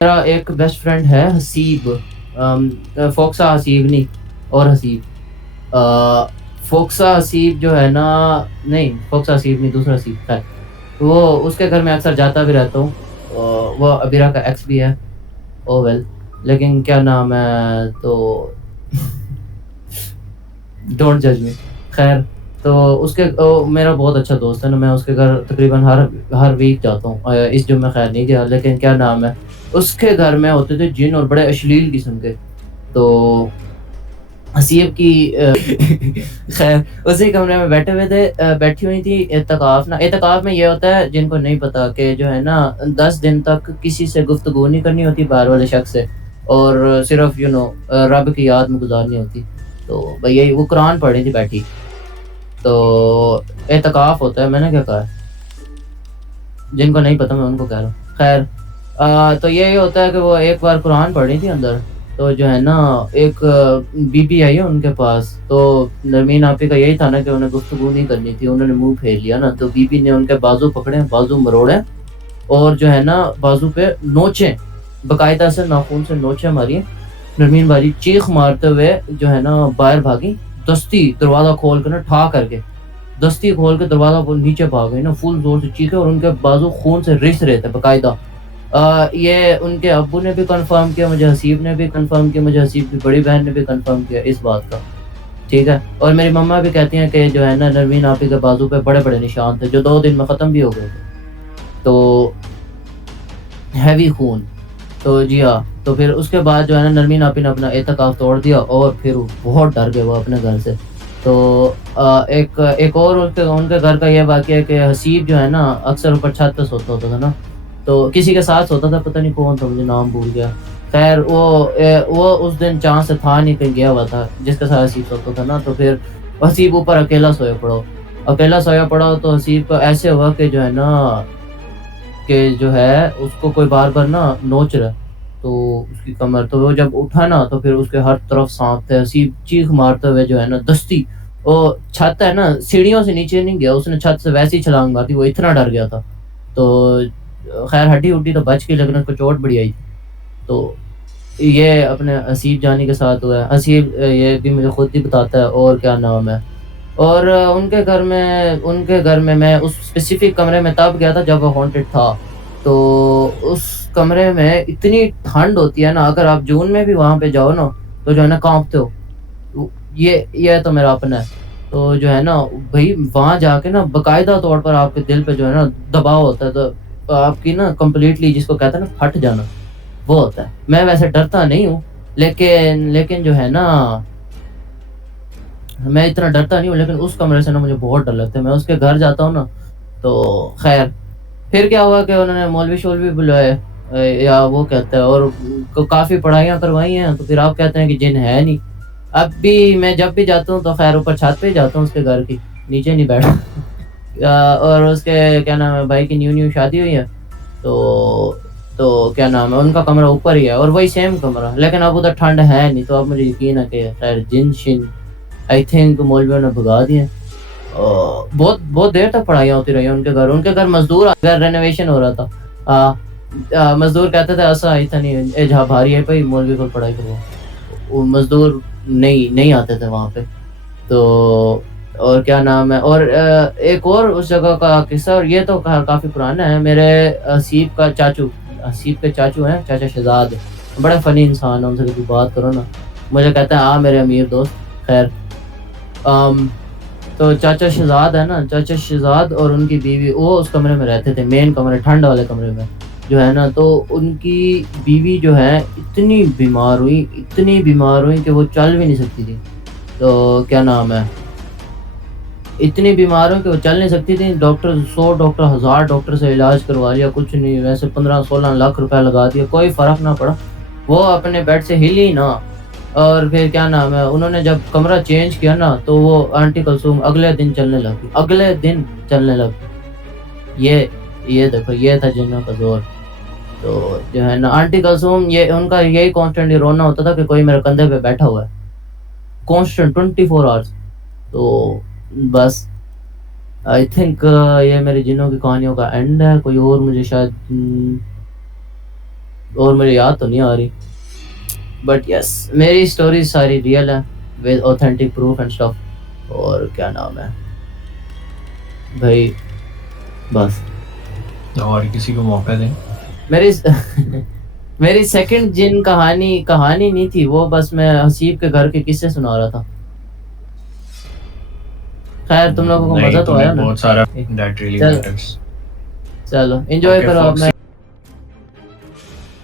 मेरा एक best friend है हसीब। फोक्सा हसीब नहीं, और हसीब। फोक्सा हसीब जो है ना, नहीं फोक्सा हसीब नहीं, दूसरा हसीब खैर। वो उसके घर में अक्सर जाता भी रहता हूँ। वो अबीरा का एक्स भी है। ओ वेल, लेकिन क्या नाम है तो डोंट जज मी। खैर, तो मेरा बहुत अच्छा दोस्त है ना, मैं उसके घर तकरीबन हर हर वीक जाता हूँ। इस जुम्मे खैर नहीं गया, लेकिन क्या नाम है, उसके घर में होते थे जिन और बड़े अश्लील किस्म के। तो हसीब की खैर, उसी कमरे में बैठे हुए थे। बैठी हुई थी एतकाफ ना। एतकाफ में ये होता है, जिनको नहीं पता, कि जो है ना 10 दिन तक किसी से गुफ्तगू नहीं करनी होती बाहर वाले शख्स से, और सिर्फ रब की याद में गुजारनी होती। तो भाई यही वो कुरान पढ़ रही थी बैठी। तो एतकाफ होता है, मैंने क्या कहा है? जिनको नहीं पता मैं उनको कह रहा हूँ। खैर, तो यही होता है कि वो एक बार कुरान पढ़ रही थी अंदर। तो जो है ना, एक बीबी आई है उनके पास। तो नरमीन आपी का यही था ना कि उन्हें गुफ्तगू नहीं करनी थी, उन्होंने मुंह फेर लिया ना, तो बीबी ने उनके बाजू पकड़े, बाजू मरोड़े, और जो है ना बाजू पे नोचे, बकायदा से नाखून से नोचे मारी। नरमीन बाजी चीख मारते हुए जो है ना बाहर भागी, दस्ती दरवाजा खोल कर ना ठा करके, दस्ती खोल के दरवाजा वो नीचे भाग गई ना, फुल जोर से चीखे, और उनके बाजू खून से रिस रहे थे बकायदा। ये उनके अब्बू ने भी कंफर्म किया, मुझे हसीब ने भी कंफर्म किया, मुझे हसीब की बड़ी बहन ने भी कंफर्म किया इस बात का। ठीक है, और मेरी मम्मा भी कहती हैं कि जो है ना नरमीन आपी के बाजू पे बड़े बड़े निशान थे, जो 2 दिन में ख़त्म भी हो गए थे। तो हैवी खून। तो जी हाँ, तो फिर उसके बाद जो है ना नरमीन आपी ने अपना एतकाफ़ तोड़ दिया, और फिर वो बहुत डर गए वो अपने घर से। तो एक एक और उनके उनके घर का ये वाक़या है कि हसीब जो है ना अक्सर ऊपर छत पे सोता होता था ना, तो किसी के साथ सोता था, पता नहीं कौन था, मुझे नाम भूल गया। ख़ैर वो उस दिन चाँद से था नहीं, कहीं गया हुआ था, जिसके साथ हसीब सोता था ना, तो फिर हसीब ऊपर अकेला सोया पड़ा। अकेला सोया पड़ा तो हसीब को ऐसे हुआ कि जो है ना, कि जो है उसको कोई बार-बार ना नोच रहा है, तो उसकी कमर। तो वो जब उठा ना, तो फिर उसके हर तरफ साँप थे। हसीब चीख मारते हुए जो है ना दस्ती, वो छत है ना, सीढ़ियों से नीचे नहीं गया, उसने छत से वैसे ही छलांग मार दी, वो इतना डर गया था। तो खैर हड्डी-हुड्डी तो बच गई, लेकिन उसको चोट बड़ी आई। तो ये अपने हसीब जानी के साथ हुआ है। हसीब ये भी मुझे खुद ही बताता है, और क्या नाम है, और उनके घर में मैं उस स्पेसिफ़िक कमरे में तब गया था जब वो हॉन्टेड था। तो उस कमरे में इतनी ठंड होती है ना, अगर आप जून में भी वहाँ पे जाओ ना, तो जो है ना काँपते हो। तो ये तो मेरा अपना है। तो जो है ना भई वहाँ जाके ना बाकायदा तौर पर आपके दिल पे जो है ना दबाव होता है, तो आपकी ना कंप्लीटली, जिसको कहते हैं ना फट जाना, वो होता है। मैं वैसे डरता नहीं हूँ, लेकिन लेकिन जो है ना, मैं इतना डरता नहीं हूँ, लेकिन उस कमरे से ना मुझे बहुत डर लगता है। मैं उसके घर जाता हूँ ना, तो ख़ैर, फिर क्या हुआ कि उन्होंने मौलवी-शौलवी बुलाए, या वो कहता है, और काफ़ी पढ़ाइयाँ करवाई हैं, तो फिर आप कहते हैं कि जिन है नहीं। अब भी मैं जब भी जाता हूँ तो ख़ैर ऊपर छत पे ही जाता हूँ उसके घर की, नीचे नहीं बैठता। और उसके क्या नाम है, भाई की न्यू-न्यू शादी हुई है, तो क्या नाम है, उनका कमरा ऊपर ही है, और वही सेम कमरा, लेकिन अब उधर ठंड है नहीं, तो अब मुझे यकीन है कि ख़ैर जिन-शिन आई थिंक मौलवियों ने भगा दिए हैं। बहुत बहुत देर तक पढ़ाइयाँ होती रही हैं उनके घर। उनके घर मज़दूर, घर रेनोवेशन हो रहा था। मज़दूर कहते थे असा इतनी ए जहाँ भारी है भई मौलवी को पढ़ाई करवाओ। वो मज़दूर नहीं नहीं आते थे वहाँ पे। तो और क्या नाम है, और एक और उस जगह का किस्सा, और ये तो काफ़ी पुराना है। मेरे हसीब के चाचू हैं, चाचा शहज़ाद, बड़े फ़नी इंसान हैं, उनसे कभी बात करो ना, मुझे कहते हैं, "आ मेरे अमीर दोस्त।" ख़ैर, अम तो चाचा शहज़ाद है ना, चाचा शहज़ाद और उनकी बीवी वो उस कमरे में रहते थे, मेन कमरे, ठंड वाले कमरे में, जो है ना, तो उनकी बीवी जो है इतनी बीमार हुई कि वो चल भी नहीं सकती थी। तो क्या नाम है, इतनी बीमार हुई कि वो चल नहीं सकती थी। डॉक्टर 100 डॉक्टर, 1000 डॉक्टर से इलाज करवा लिया, कुछ नहीं, वैसे 15-16 लाख रुपए लगा दिए, कोई फ़र्क ना पड़ा। वो अपने बेड से हिली ना। और फिर क्या नाम है, उन्होंने जब कमरा चेंज किया ना, तो वो आंटी कुलसूम अगले दिन चलने लगी, अगले दिन चलने लगी। ये ये देखो, ये था जिन्नों का ज़ोर। तो जो है ना आंटी कुलसूम, ये उनका यही कॉन्स्टेंटली रोना होता था कि कोई मेरे कंधे पे बैठा हुआ है। Constant 24 hours. तो बस, आई थिंक ये मेरी जिन्नों की कहानियों का एंड है। कोई और मुझे शायद और मेरी याद तो नहीं आ रही, बट यस मेरी स्टोरी सारी रियल है with authentic proof and stuff. और क्या नाम है भाई, बस और किसी को मौका दें। मेरी मेरी सेकंड जिन कहानी नहीं थी वो, बस मैं हसीब के घर के किस्से सुना रहा था। खैर तुम लोगों को नहीं, मजा तो तुम्हें आया ना? बहुत सारा, दैट रियली चल मैटर्स। चलो एंजॉय ओके करो अब। फॉक्सी। मैं